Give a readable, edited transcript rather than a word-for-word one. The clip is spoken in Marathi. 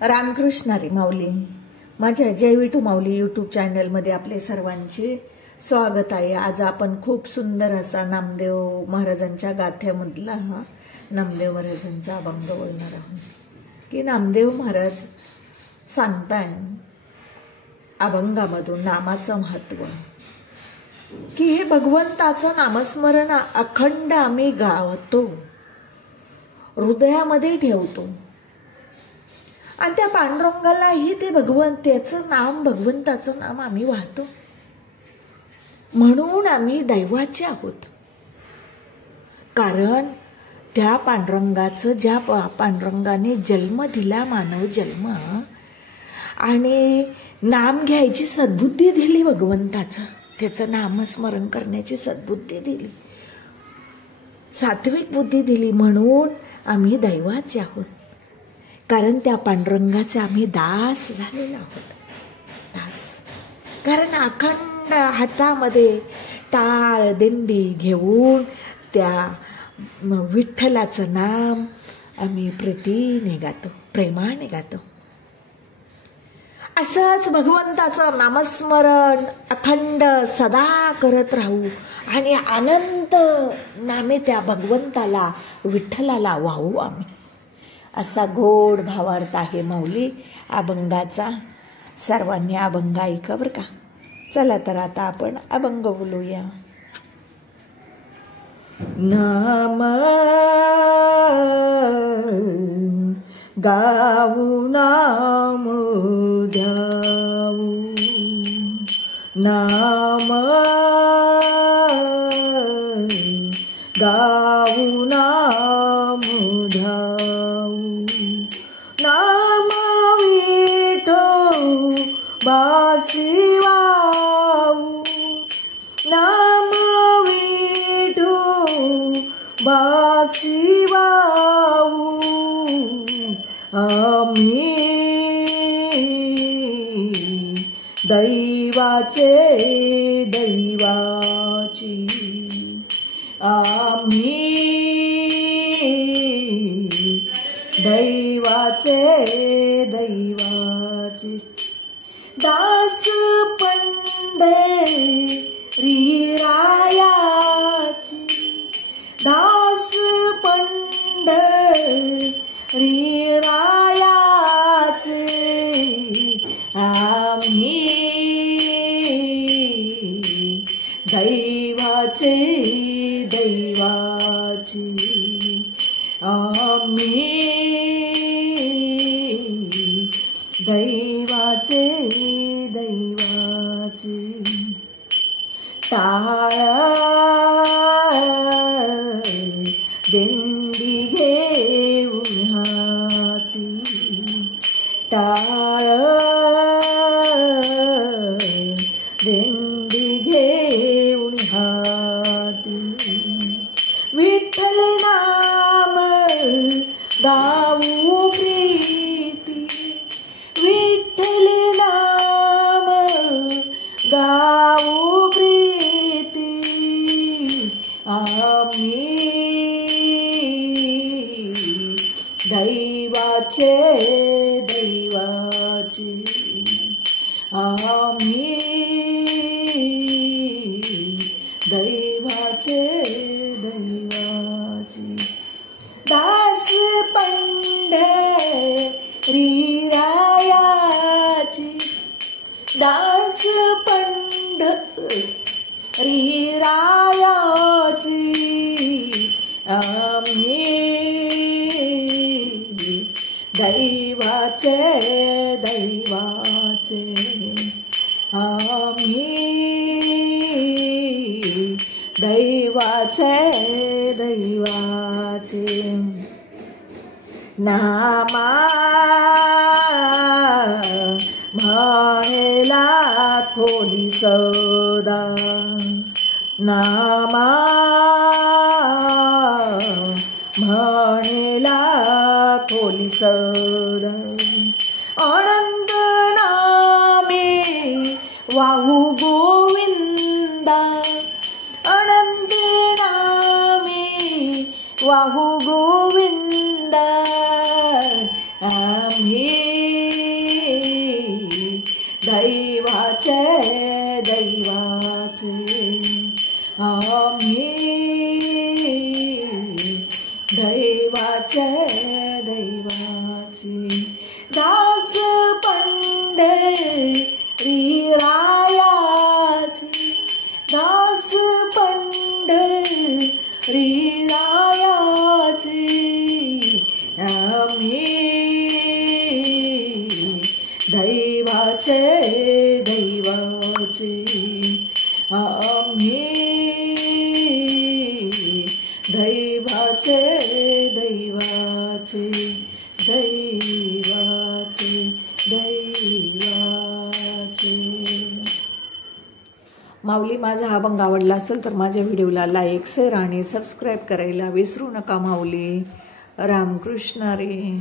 रामकृष्ण हरी माऊली. माझ्या जय विठू माऊली यूट्यूब चॅनलमध्ये आपले सर्वांचे स्वागत आहे. आज आपण खूप सुंदर असा नामदेव महाराजांच्या गाथ्यामधला नामदेव महाराजांचा अभंग बोलणार आहोत. की नामदेव महाराज सांगतायत अभंगामधून नामाचं महत्त्व, की हे भगवंताचं नामस्मरण अखंड आम्ही गावतो, हृदयामध्ये ठेवतो आणि त्या पांडुरंगालाही ते त्याचं नाम, भगवंताचं नाम आम्ही वाहतो. म्हणून आम्ही दैवाचे आहोत. कारण त्या पांडुरंगाचं, ज्या पांडुरंगाने जन्म दिला, मानव जन्म, आणि नाम घ्यायची सद्बुद्धी दिली भगवंताचं, त्याचं नामस्मरण करण्याची सद्बुद्धी दिली, सात्विक बुद्धी दिली. म्हणून आम्ही दैवाचे आहोत. कारण त्या पांडुरंगाचे आम्ही दास झालेलो आहोत. दास. कारण अखंड हातामध्ये टाळ दिंडी घेऊन त्या विठ्ठलाचं नाम आम्ही प्रीतीने गातो, प्रेमाने गातो. असंच भगवंताचं नामस्मरण अखंड सदा करत राहू आणि अनंत नामे त्या भगवंताला, विठ्ठलाला वाहू आम्ही. असा गोड भावार्थ आहे माऊली अभंगाचा. सर्वांनी अभंग ऐका बरं का. चला तर आता आपण अभंग बोलूया. नाम गाऊ नाम द्याऊ, नाम गाऊ नाम द्याऊ, नाम विठो बासी वाऊ, नाम विठो बासी वाऊ. आम्ही दैवाचे दैवाची, आम्ही दैवाचे दैवाची. दास पंढरी रायाची, दास पंढरी रायाचे, आम्ही दैवाचे दैवाची, आम्ही दैवाचे दैवाची. टाळ दिंडी घेऊन हाती, टाळ दिंडी घेऊन हाती, विठ्ठल नाम गाऊ प्रीती, विठ्ठल नाम गाऊ प्रीती. आम्ही दैवाचे दैवाची, आम्ही दैवाचे दैवाची. दास पंढरी रायाची, दास पंढरी रायाची, आम्ही दैवाचे दैवाचे, आम्ही दैवाचे दैवाचे. नामा म्हणेला खोली सदा, नामा म्हणेला खोली सदा, आनंद नामे वाहू गोविंदा, आनंद नामे वाहू गोविंदा. आम्ही दैवाचे दैवाचे। माऊली, माझा हा अभंग आवडला असेल तर माझ्या व्हिडिओला लाईक, शेअर आणि सबस्क्राईब करायला विसरू नका माऊली। रामकृष्ण रे।